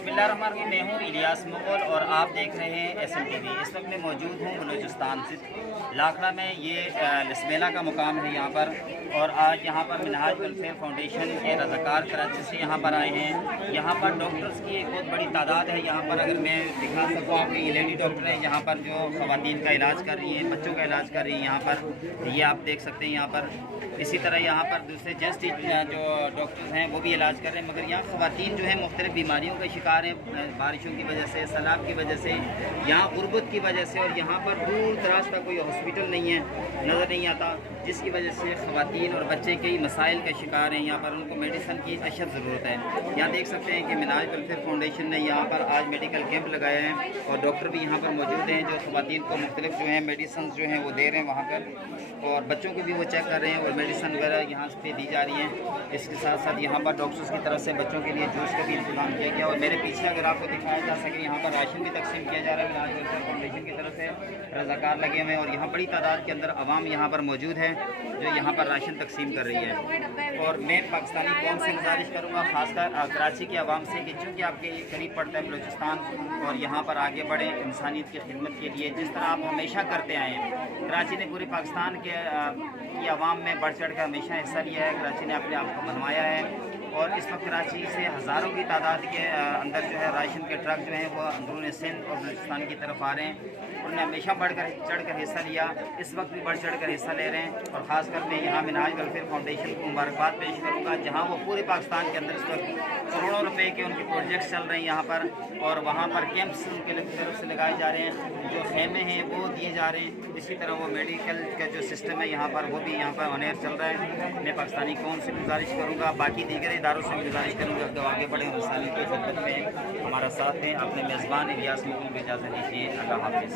बिस्मिल्लाहिर्रहमानिर्रहीम। मैं हूँ इलियास मुगल और आप देख रहे हैं SMTV। इस वक्त मैं मौजूद हूँ बलूचिस्तान से लाखड़ा में। ये लसमेला का मुकाम है यहाँ पर, और आज यहाँ पर मिनहाज वेलफेयर फाउंडेशन के रज़ाकार कराची से यहाँ पर आए हैं। यहाँ पर डॉक्टर्स की एक बहुत बड़ी तादाद है। यहाँ पर अगर मैं दिखा सकूँ आपको, ये लेडी डॉक्टर है यहाँ पर जो ख़वातीन का इलाज कर रही हैं, बच्चों का इलाज कर रही हैं। यहाँ पर ये आप देख सकते हैं। यहाँ पर इसी तरह यहाँ पर दूसरे जेंट्स जो डॉक्टर्स हैं वो भी इलाज कर रहे हैं, मगर यहाँ ख़वातीन जो है मुख्तलिफ़ बीमारियों का शिकार हैं, बारिशों की वजह से, सैलाब की वजह से, यहाँ गुर्बत की वजह से। और यहाँ पर दूर दराज तक कोई हॉस्पिटल नहीं है, नज़र नहीं आता, जिसकी वजह से ख़वातीन और बच्चे कई मसाइल का शिकार हैं। यहाँ पर उनको मेडिसन की अशद ज़रूरत है। यहाँ देख सकते हैं कि मिनहाज वेलफेयर फाउंडेशन ने यहाँ पर आज मेडिकल कैंप लगाया है, और डॉक्टर भी यहाँ पर मौजूद हैं जो ख़वातीन को मुख्तलिफ जो हैं मेडिसन जो हैं वो दे रहे हैं वहाँ पर, और बच्चों को भी वो चेक कर रहे हैं और मेडिसन वगैरह यहाँ पे दी जा रही हैं। इसके साथ साथ यहाँ पर डॉक्टर्स की तरफ से बच्चों के लिए जूस का भी इंतजाम किया गया। और मेरे पीछे अगर आपको दिखाया जा सके, यहाँ पर राशन भी तकसीम किया जा रहा है मिनहाज वेलफेयर फाउंडेशन की तरफ से। रज़ाकार लगे हुए हैं और यहाँ बड़ी तादाद के अंदर अवाम यहाँ पर मौजूद है जो यहाँ पर राशन तकसीम कर रही है। और मैं पाकिस्तानी कौम से गुजारिश करूँगा, खासकर कराची के अवाम से, कि चूँकि आपके करीब पड़ता है बलूचिस्तान, और यहाँ पर आगे बढ़े इंसानियत की खिदमत के लिए, जिस तरह आप हमेशा करते आए हैं। कराची ने पूरे पाकिस्तान के की आवाम में बढ़ चढ़ कर हमेशा हिस्सा लिया है। कराची ने अपने आप को बनवाया है, और इस वक्त कराची से हज़ारों की तादाद के अंदर जो है राशन के ट्रक जो हैं वो अंदरून सिंध और बलूचिस्तान की तरफ आ रहे हैं। उन्होंने हमेशा चढ़ कर हिस्सा लिया, इस वक्त भी बढ़ चढ़ कर हिस्सा ले रहे हैं। और ख़ासकर मैं यहाँ मिनहाज वेलफेयर फाउंडेशन को मुबारकबाद पेश करूँगा, जहाँ वो पूरे पाकिस्तान के अंदर इस वक्त करोड़ों रुपए के उनके प्रोजेक्ट्स चल रहे हैं यहाँ पर, और वहाँ पर कैंप्स उनके तरफ से लगाए जा रहे हैं, जो खेमे हैं वो दिए जा रहे हैं। इसी तरह वो मेडिकल का जो सिस्टम है यहाँ पर, वो भी यहाँ पर ऑन एयर चल रहा है। मैं पाकिस्तानी कौम से गुजारिश करूँगा, बाकी दीगर इदारों से भी गुजारिश करूँगा कि आगे बढ़े और इंसानियत की खिदमत में हमारा साथ दें। अपने मेज़बान इलियास मुगल को इजाज़त दीजिए। अल्लाह हाफ़िज़।